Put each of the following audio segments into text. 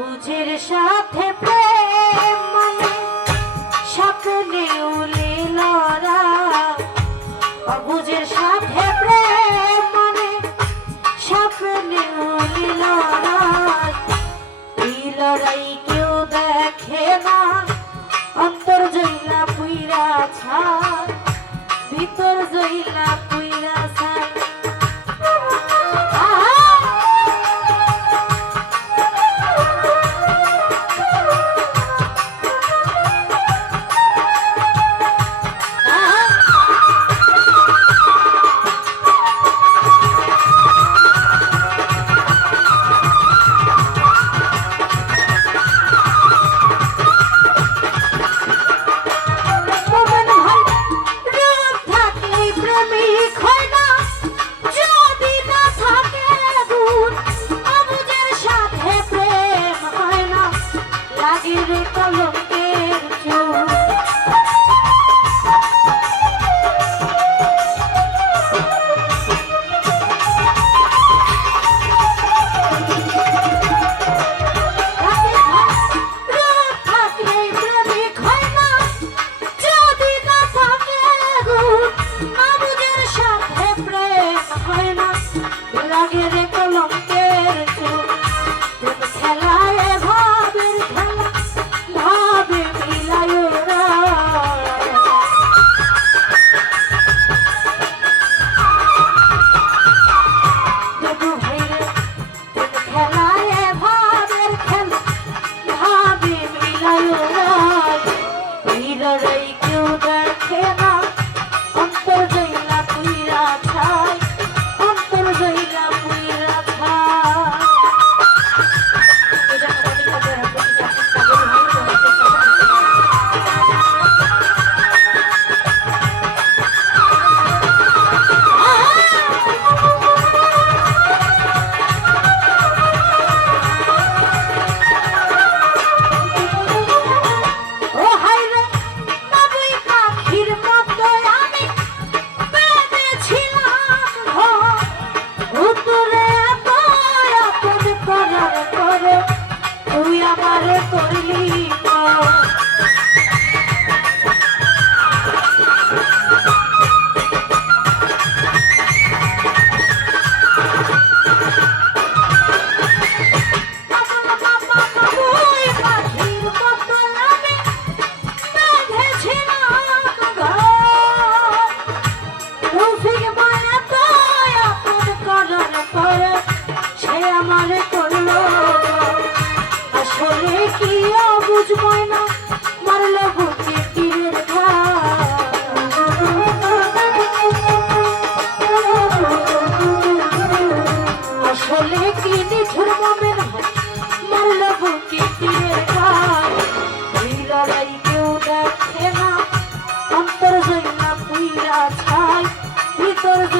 সবুজের সাথে প্রেম মানে সকলে উলে লড়া সবুজের সাথে প্রেম মানে সকলে উলে লড়াই এই লড়াই কেউ দেখে না। কি অবুঝ ময়না মারল বুকে তীরের ঘা আসলে কি নিঝুর মমের হাত মারল বুকে ভিতর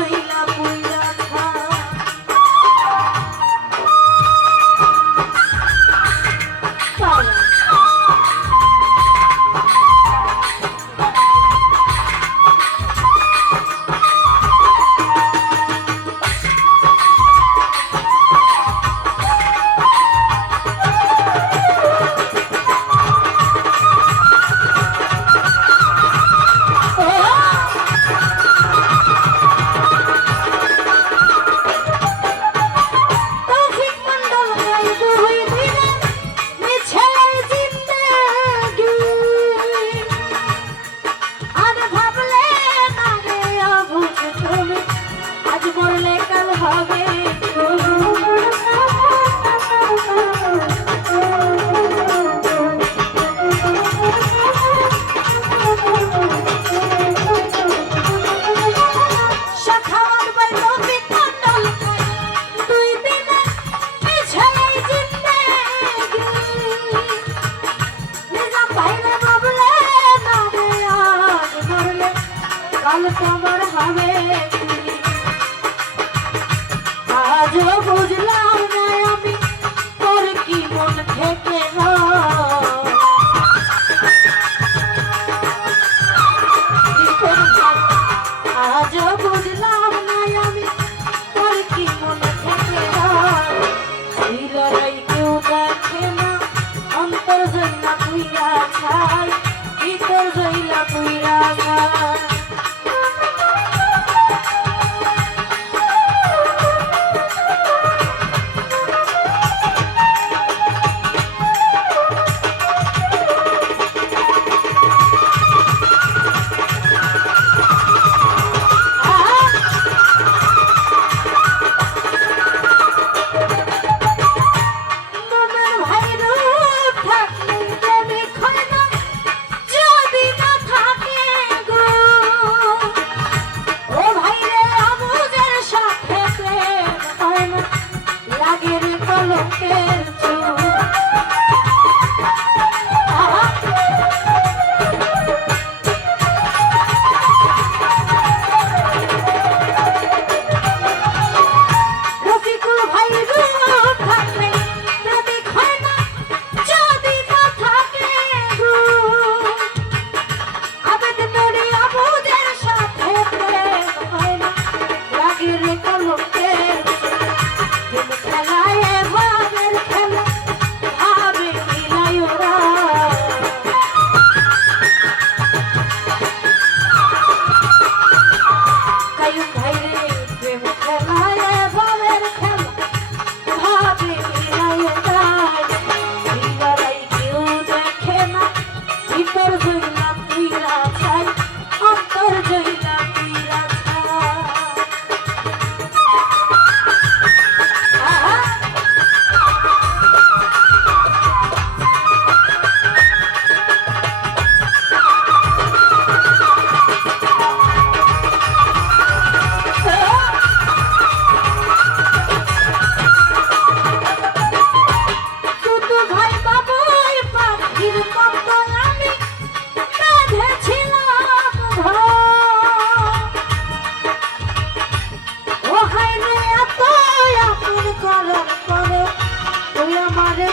রাধা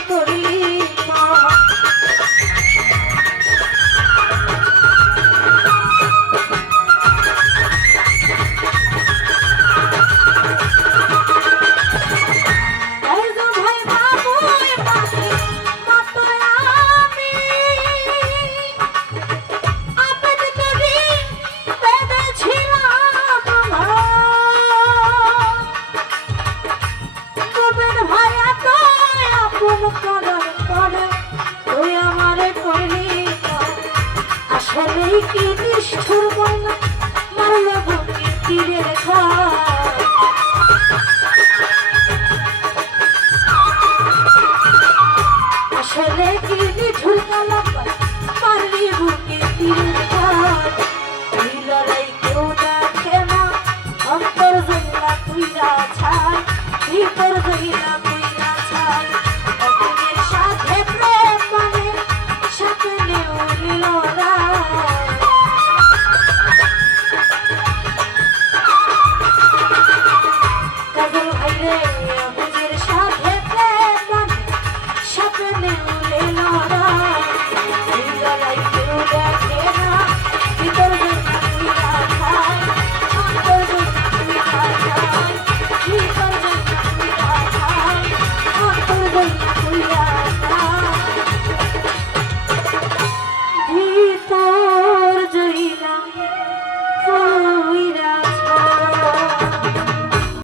তোর বলেই কি নিষ্ঠুর বললা মারল বুকে তীরের খা আসলে কি নিঠুর গলা